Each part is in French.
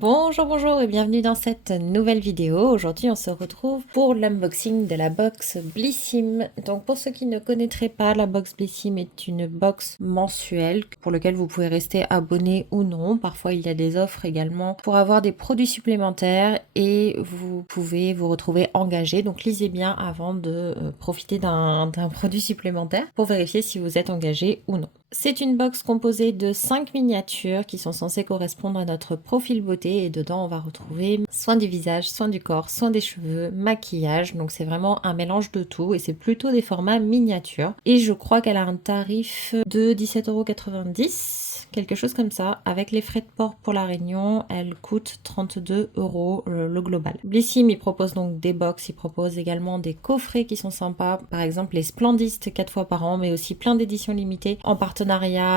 Bonjour et bienvenue dans cette nouvelle vidéo. Aujourd'hui on se retrouve pour l'unboxing de la box Blissim. Donc pour ceux qui ne connaîtraient pas, la box Blissim est une box mensuelle pour laquelle vous pouvez rester abonné ou non. Parfois il y a des offres également pour avoir des produits supplémentaires et vous pouvez vous retrouver engagé. Donc lisez bien avant de profiter d'un produit supplémentaire pour vérifier si vous êtes engagé ou non. C'est une box composée de 5 miniatures qui sont censées correspondre à notre profil beauté et dedans on va retrouver soin du visage, soin du corps, soin des cheveux, maquillage. Donc c'est vraiment un mélange de tout et c'est plutôt des formats miniatures. Et je crois qu'elle a un tarif de 17,90 €, quelque chose comme ça. Avec les frais de port pour la Réunion, elle coûte 32 € le global. Blissim, il propose donc des box, il propose également des coffrets qui sont sympas. Par exemple les Splendistes 4 fois par an, mais aussi plein d'éditions limitées en partenariat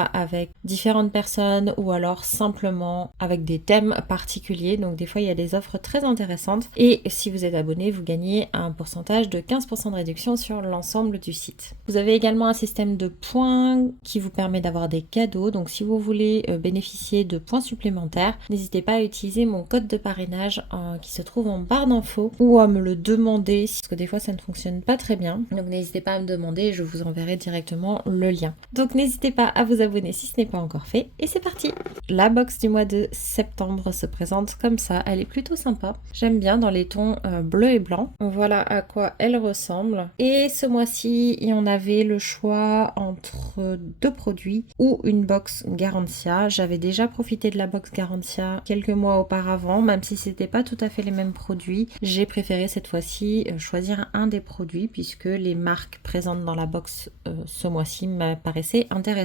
avec différentes personnes ou alors simplement avec des thèmes particuliers. Donc des fois il y a des offres très intéressantes et si vous êtes abonné, vous gagnez un pourcentage de 15% de réduction sur l'ensemble du site. Vous avez également un système de points qui vous permet d'avoir des cadeaux. Donc si vous voulez bénéficier de points supplémentaires, n'hésitez pas à utiliser mon code de parrainage qui se trouve en barre d'infos ou à me le demander parce que des fois ça ne fonctionne pas très bien. Donc n'hésitez pas à me demander et je vous enverrai directement le lien. Donc n'hésitez pas à vous abonner si ce n'est pas encore fait et c'est parti. La box du mois de septembre se présente comme ça, elle est plutôt sympa. J'aime bien dans les tons bleu et blanc. Voilà à quoi elle ressemble. Et ce mois-ci, on avait le choix entre deux produits ou une box Garantia. J'avais déjà profité de la box Garantia quelques mois auparavant, même si c'était pas tout à fait les mêmes produits. J'ai préféré cette fois-ci choisir un des produits puisque les marques présentes dans la box ce mois-ci m'apparaissaient intéressantes.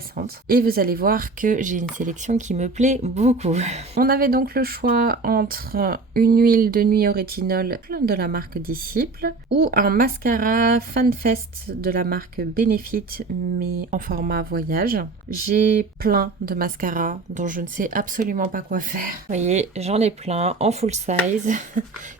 Et vous allez voir que j'ai une sélection qui me plaît beaucoup. On avait donc le choix entre une huile de nuit au rétinol de la marque Disciple ou un mascara FanFest de la marque Benefit mais en format voyage. J'ai plein de mascaras dont je ne sais absolument pas quoi faire. Vous voyez, j'en ai plein en full size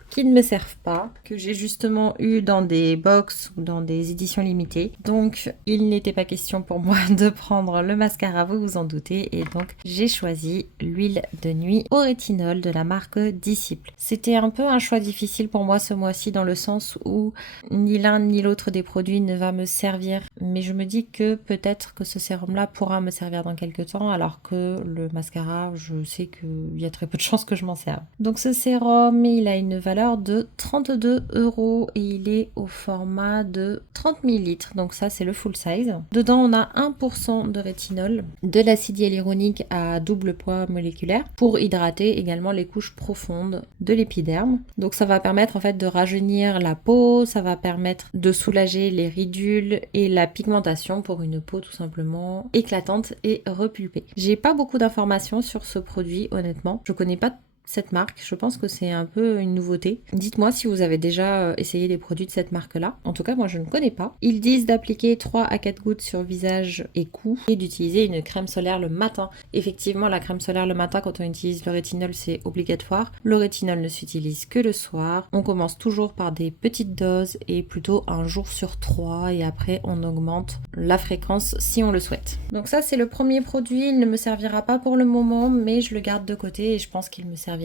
qui ne me servent pas, que j'ai justement eu dans des box ou dans des éditions limitées. Donc il n'était pas question pour moi de prendre le mascara, vous vous en doutez, et donc j'ai choisi l'huile de nuit au rétinol de la marque Disciple. C'était un peu un choix difficile pour moi ce mois-ci dans le sens où ni l'un ni l'autre des produits ne va me servir, mais je me dis que peut-être que ce sérum-là pourra me servir dans quelques temps, alors que le mascara, je sais qu'il y a très peu de chances que je m'en serve. Donc ce sérum, il a une valeur de 32 € et il est au format de 30 ml. Donc ça c'est le full size. Dedans on a 1% de rétinol, de l'acide hyaluronique à double poids moléculaire pour hydrater également les couches profondes de l'épiderme. Donc ça va permettre en fait de rajeunir la peau, ça va permettre de soulager les ridules et la pigmentation pour une peau tout simplement éclatante et repulpée. J'ai pas beaucoup d'informations sur ce produit honnêtement. Je connais pas cette marque, je pense que c'est un peu une nouveauté. Dites-moi si vous avez déjà essayé des produits de cette marque-là. En tout cas, moi je ne connais pas. Ils disent d'appliquer 3 à 4 gouttes sur visage et cou et d'utiliser une crème solaire le matin. Effectivement, la crème solaire le matin, quand on utilise le rétinol, c'est obligatoire. Le rétinol ne s'utilise que le soir. On commence toujours par des petites doses et plutôt un jour sur 3 et après on augmente la fréquence si on le souhaite. Donc ça, c'est le premier produit. Il ne me servira pas pour le moment, mais je le garde de côté et je pense qu'il me servira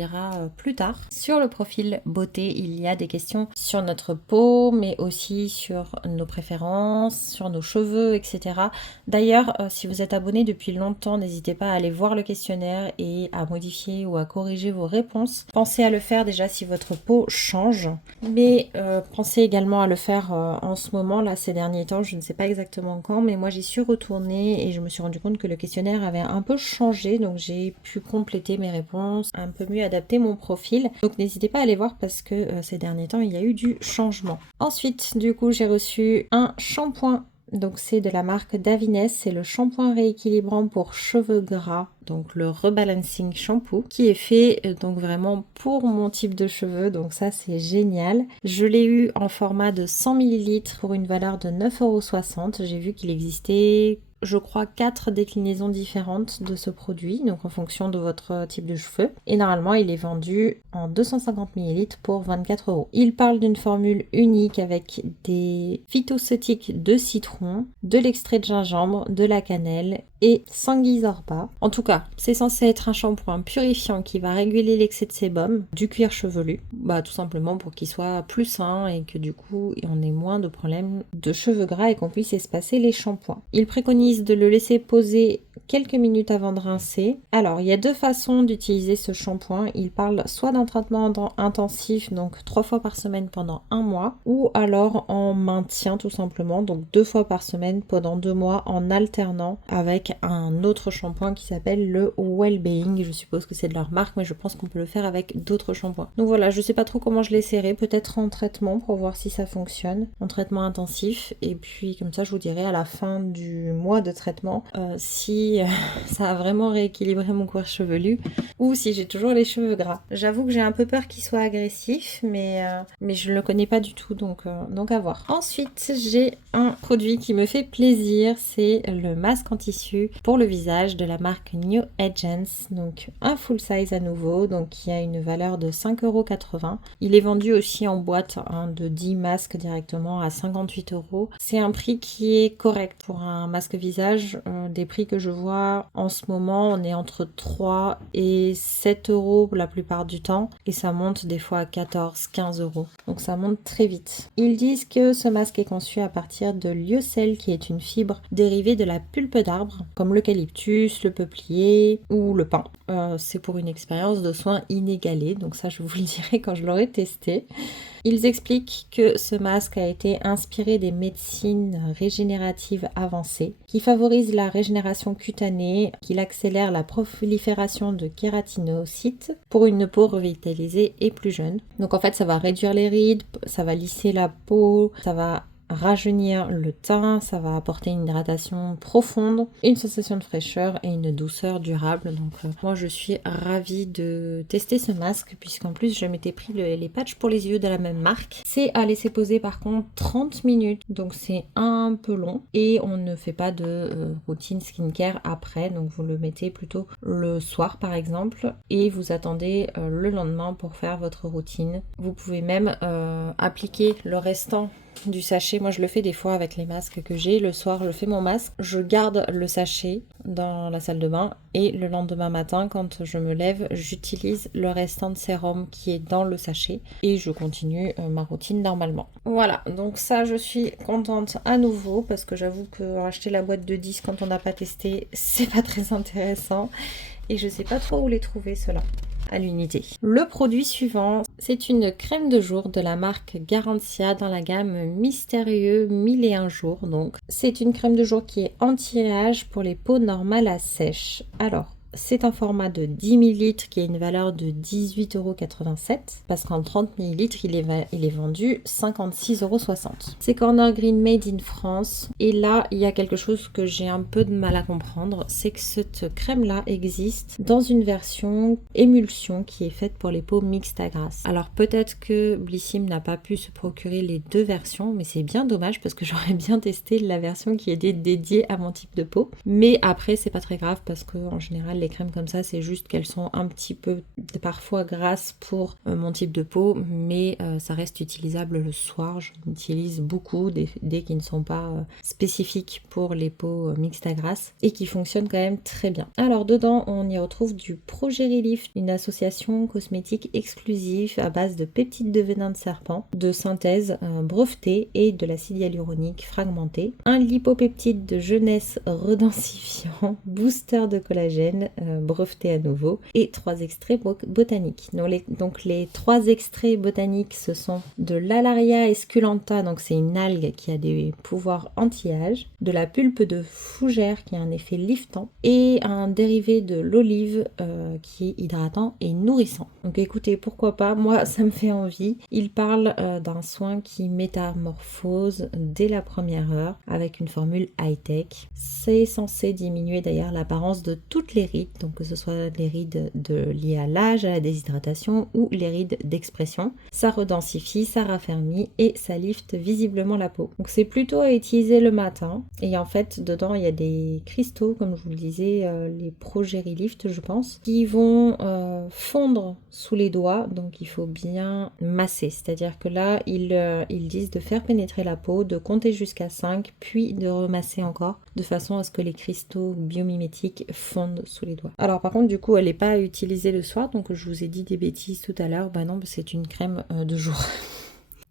plus tard. Sur le profil beauté, il y a des questions sur notre peau, mais aussi sur nos préférences, sur nos cheveux, etc. D'ailleurs, si vous êtes abonné depuis longtemps, n'hésitez pas à aller voir le questionnaire et à modifier ou à corriger vos réponses. Pensez à le faire déjà si votre peau change, mais pensez également à le faire en ce moment, là, ces derniers temps. Je ne sais pas exactement quand, mais moi j'y suis retournée et je me suis rendu compte que le questionnaire avait un peu changé, donc j'ai pu compléter mes réponses, un peu mieux adapter mon profil. Donc n'hésitez pas à aller voir parce que ces derniers temps, il y a eu du changement. Ensuite, du coup, j'ai reçu un shampoing. Donc c'est de la marque Davines, c'est le shampoing rééquilibrant pour cheveux gras, donc le rebalancing shampoo, qui est fait donc vraiment pour mon type de cheveux, donc ça c'est génial. Je l'ai eu en format de 100 ml pour une valeur de 9,60 €. J'ai vu qu'il existait je crois, 4 déclinaisons différentes de ce produit, donc en fonction de votre type de cheveux. Et normalement, il est vendu en 250 ml pour 24 €. Il parle d'une formule unique avec des phytocéutiques de citron, de l'extrait de gingembre, de la cannelle et sanguisorba. En tout cas, c'est censé être un shampoing purifiant qui va réguler l'excès de sébum du cuir chevelu, tout simplement pour qu'il soit plus sain et que du coup on ait moins de problèmes de cheveux gras et qu'on puisse espacer les shampoings. Il préconise de le laisser poser quelques minutes avant de rincer. Alors, il y a 2 façons d'utiliser ce shampoing. Il parle soit d'un traitement intensif, donc 3 fois par semaine pendant 1 mois, ou alors en maintien tout simplement, donc 2 fois par semaine pendant 2 mois en alternant avec un autre shampoing qui s'appelle le Wellbeing. Je suppose que c'est de leur marque, mais je pense qu'on peut le faire avec d'autres shampoings. Donc voilà, je sais pas trop comment je l'essaierai, peut-être en traitement pour voir si ça fonctionne, en traitement intensif, et puis comme ça je vous dirai à la fin du mois de traitement si ça a vraiment rééquilibré mon cuir chevelu ou si j'ai toujours les cheveux gras. J'avoue que j'ai un peu peur qu'il soit agressif, mais je le connais pas du tout, donc à voir. Ensuite, j'ai un produit qui me fait plaisir, c'est le masque en tissu pour le visage de la marque New Agents, donc un full size à nouveau, donc qui a une valeur de 5,80 €. Il est vendu aussi en boîte de 10 masques directement à 58 €. C'est un prix qui est correct pour un masque visage. Des prix que je vois en ce moment, on est entre 3 et 7 € la plupart du temps et ça monte des fois à 14, 15 €. Donc ça monte très vite. Ils disent que ce masque est conçu à partir de lyocell qui est une fibre dérivée de la pulpe d'arbre comme l'eucalyptus, le peuplier ou le pin. C'est pour une expérience de soins inégalée, donc ça je vous le dirai quand je l'aurai testé. Ils expliquent que ce masque a été inspiré des médecines régénératives avancées qui favorisent la régénération cutanée, qu'il accélère la prolifération de kératinocytes pour une peau revitalisée et plus jeune. Donc en fait ça va réduire les rides, ça va lisser la peau, ça va rajeunir le teint, ça va apporter une hydratation profonde, une sensation de fraîcheur et une douceur durable. Donc moi je suis ravie de tester ce masque puisqu'en plus je m'étais pris les patchs pour les yeux de la même marque. C'est à laisser poser par contre 30 minutes, donc c'est un peu long et on ne fait pas de routine skincare après, donc vous le mettez plutôt le soir par exemple et vous attendez le lendemain pour faire votre routine. Vous pouvez même appliquer le restant du sachet. Moi je le fais des fois avec les masques que j'ai. Le soir je fais mon masque, je garde le sachet dans la salle de bain et le lendemain matin quand je me lève j'utilise le restant de sérum qui est dans le sachet et je continue ma routine normalement. Voilà, donc ça je suis contente à nouveau parce que j'avoue que acheter la boîte de 10 quand on n'a pas testé c'est pas très intéressant et je sais pas trop où les trouver ceux-là à l'unité. Le produit suivant, c'est une crème de jour de la marque Garantia dans la gamme Mystérieux 1001 jours. Donc, c'est une crème de jour qui est anti-âge pour les peaux normales à sèche. Alors, c'est un format de 10 ml qui a une valeur de 18,87 € parce qu'en 30 ml il est vendu 56,60 €. C'est Corner Green Made in France et là il y a quelque chose que j'ai un peu de mal à comprendre, c'est que cette crème là existe dans une version émulsion qui est faite pour les peaux mixtes à grasse. Alors peut-être que Blissim n'a pas pu se procurer les deux versions, mais c'est bien dommage parce que j'aurais bien testé la version qui est dédiée à mon type de peau, mais après c'est pas très grave parce que en général les crèmes comme ça c'est juste qu'elles sont un petit peu parfois grasses pour mon type de peau, mais ça reste utilisable le soir. Je l'utilise beaucoup dès qu'ils ne sont pas spécifiques pour les peaux mixtes à grasse et qui fonctionnent quand même très bien. Alors dedans on y retrouve du Projet Relief, une association cosmétique exclusive à base de peptides de venin de serpent de synthèse brevetée et de l'acide hyaluronique fragmenté, un lipopeptide de jeunesse redensifiant, booster de collagène breveté à nouveau et 3 extraits botaniques. Donc les 3 extraits botaniques ce sont de l'Alaria esculenta, donc c'est une algue qui a des pouvoirs anti-âge, de la pulpe de fougère qui a un effet liftant et un dérivé de l'olive qui est hydratant et nourrissant. Donc écoutez, pourquoi pas, moi ça me fait envie. Il parle d'un soin qui métamorphose dès la première heure avec une formule high-tech. C'est censé diminuer d'ailleurs l'apparence de toutes les rides rides, donc que ce soit les rides liées à l'âge, à la déshydratation ou les rides d'expression. Ça redensifie, ça raffermit et ça lifte visiblement la peau. Donc c'est plutôt à utiliser le matin et en fait dedans il y a des cristaux, comme je vous le disais, les Progeri Lift je pense, qui vont fondre sous les doigts, donc il faut bien masser, c'est-à-dire que là ils disent de faire pénétrer la peau, de compter jusqu'à 5 puis de remasser encore de façon à ce que les cristaux biomimétiques fondent sous les doigts. Alors par contre du coup elle n'est pas à utiliser le soir, donc je vous ai dit des bêtises tout à l'heure, bah non c'est une crème de jour.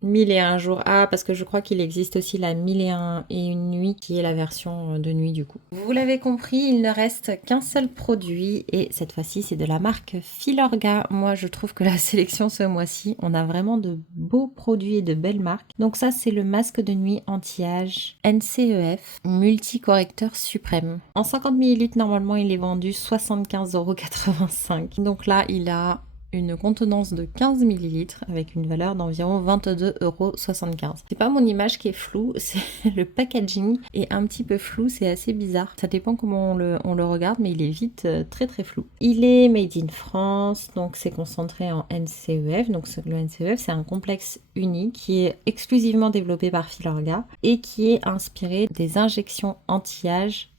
1001 jours. Ah, parce que je crois qu'il existe aussi la 1001 et une nuit qui est la version de nuit du coup. Vous l'avez compris, il ne reste qu'un seul produit et cette fois-ci c'est de la marque Filorga. Moi je trouve que la sélection ce mois-ci, on a vraiment de beaux produits et de belles marques. Donc ça c'est le masque de nuit anti-âge NCEF multicorrecteur suprême. En 50 ml normalement il est vendu 75,85 €. Donc là il a une contenance de 15 ml avec une valeur d'environ 22,75 €. C'est pas mon image qui est floue, c'est le packaging est un petit peu flou, c'est assez bizarre. Ça dépend comment on le regarde, mais il est vite très très flou. Il est made in France, donc c'est concentré en NCEF. Donc le NCEF, c'est un complexe uni qui est exclusivement développé par Filorga et qui est inspiré des injections anti-âge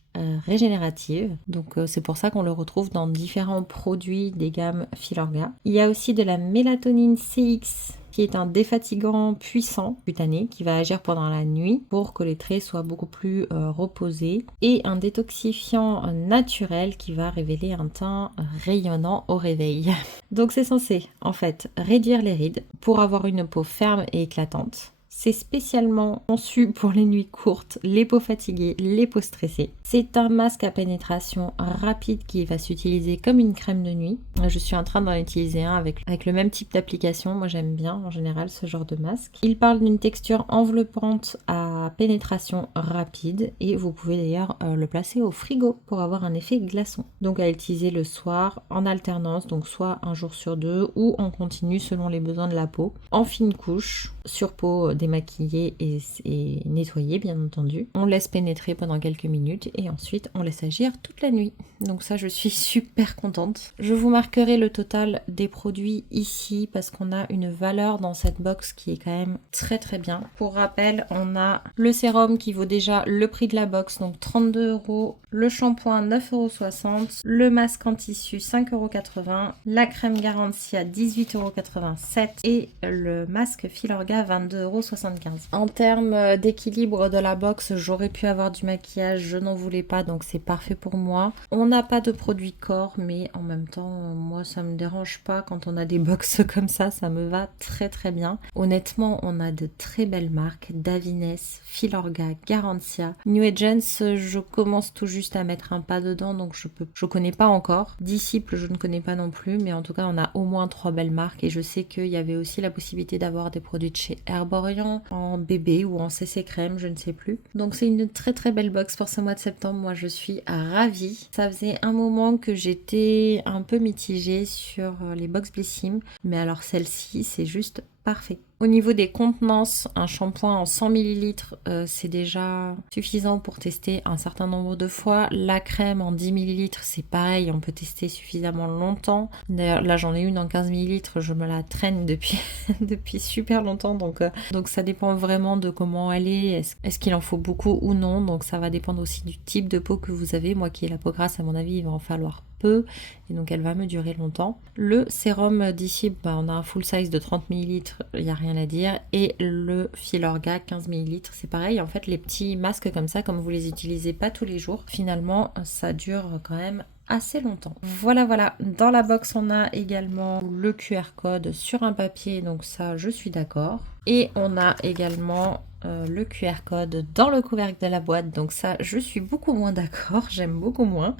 régénérative, donc c'est pour ça qu'on le retrouve dans différents produits des gammes Filorga. Il y a aussi de la mélatonine CX qui est un défatigant puissant cutané qui va agir pendant la nuit pour que les traits soient beaucoup plus reposés, et un détoxifiant naturel qui va révéler un teint rayonnant au réveil. Donc c'est censé en fait réduire les rides pour avoir une peau ferme et éclatante. C'est spécialement conçu pour les nuits courtes, les peaux fatiguées, les peaux stressées. C'est un masque à pénétration rapide qui va s'utiliser comme une crème de nuit. Je suis en train d'en utiliser un avec le même type d'application. Moi j'aime bien en général ce genre de masque. Il parle d'une texture enveloppante à pénétration rapide et vous pouvez d'ailleurs le placer au frigo pour avoir un effet glaçon. Donc à utiliser le soir en alternance, donc soit un jour sur deux ou en continu selon les besoins de la peau. En fine couche, sur peau démaquillée et nettoyée bien entendu. On laisse pénétrer pendant quelques minutes et ensuite on laisse agir toute la nuit. Donc ça je suis super contente. Je vous marquerai le total des produits ici parce qu'on a une valeur dans cette box qui est quand même très très bien. Pour rappel, on a le sérum qui vaut déjà le prix de la box, donc 32 €, le shampoing 9,60 €, le masque en tissu 5,80 €, la crème Garantia 18,87 € et le masque Filorga 22,75 €. En termes d'équilibre de la box, j'aurais pu avoir du maquillage, je n'en voulais pas, donc c'est parfait pour moi. On n'a pas de produit corps, mais en même temps, moi ça me dérange pas quand on a des box comme ça me va très très bien. Honnêtement, on a de très belles marques, Davines, Filorga, Garantia. New Agents, je commence tout juste à mettre un pas dedans, donc je connais pas encore. Disciple, je ne connais pas non plus, mais en tout cas, on a au moins 3 belles marques et je sais qu'il y avait aussi la possibilité d'avoir des produits de chez Herborian en bébé ou en CC crème, je ne sais plus. Donc c'est une très très belle box pour ce mois de septembre. Moi je suis ravie. Ça faisait un moment que j'étais un peu mitigée sur les box Blissim, mais alors celle-ci c'est juste parfait. Au niveau des contenances, un shampoing en 100 ml, c'est déjà suffisant pour tester un certain nombre de fois. La crème en 10 ml, c'est pareil, on peut tester suffisamment longtemps. D'ailleurs, là j'en ai une en 15 ml, je me la traîne depuis, depuis super longtemps. Donc ça dépend vraiment de comment elle est. Est-ce qu'il en faut beaucoup ou non? Donc ça va dépendre aussi du type de peau que vous avez. Moi qui ai la peau grasse, à mon avis, il va en falloir peu et donc elle va me durer longtemps. Le sérum d'ici, on a un full size de 30 ml, il n'y a rien à dire, et le Filorga 15 ml, c'est pareil. En fait les petits masques comme ça, comme vous les utilisez pas tous les jours, finalement ça dure quand même assez longtemps. Voilà. Dans la box on a également le QR code sur un papier, donc ça je suis d'accord, et on a également le QR code dans le couvercle de la boîte, donc ça je suis beaucoup moins d'accord, j'aime beaucoup moins,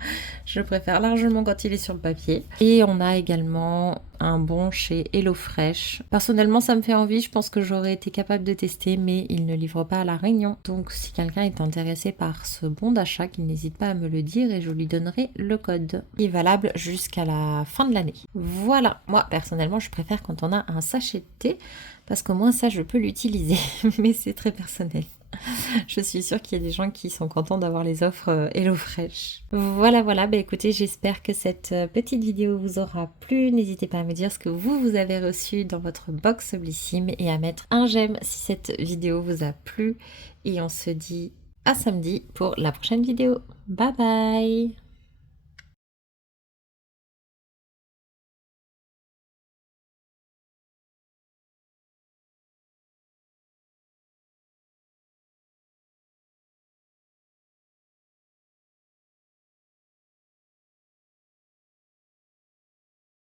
je préfère largement quand il est sur le papier. Et on a également un bon chez HelloFresh. Personnellement ça me fait envie, je pense que j'aurais été capable de tester, mais il ne livre pas à La Réunion, donc si quelqu'un est intéressé par ce bon d'achat, qu'il n'hésite pas à me le dire et je lui donnerai le code, qui est valable jusqu'à la fin de l'année. Voilà, moi personnellement je préfère quand on a un sachet de thé, parce qu'au moins ça je peux l'utiliser, mais c'est très personnel. Je suis sûre qu'il y a des gens qui sont contents d'avoir les offres HelloFresh. Voilà, voilà, bah écoutez, j'espère que cette petite vidéo vous aura plu. N'hésitez pas à me dire ce que vous avez reçu dans votre box Blissim et à mettre un j'aime si cette vidéo vous a plu. Et on se dit à samedi pour la prochaine vidéo. Bye bye!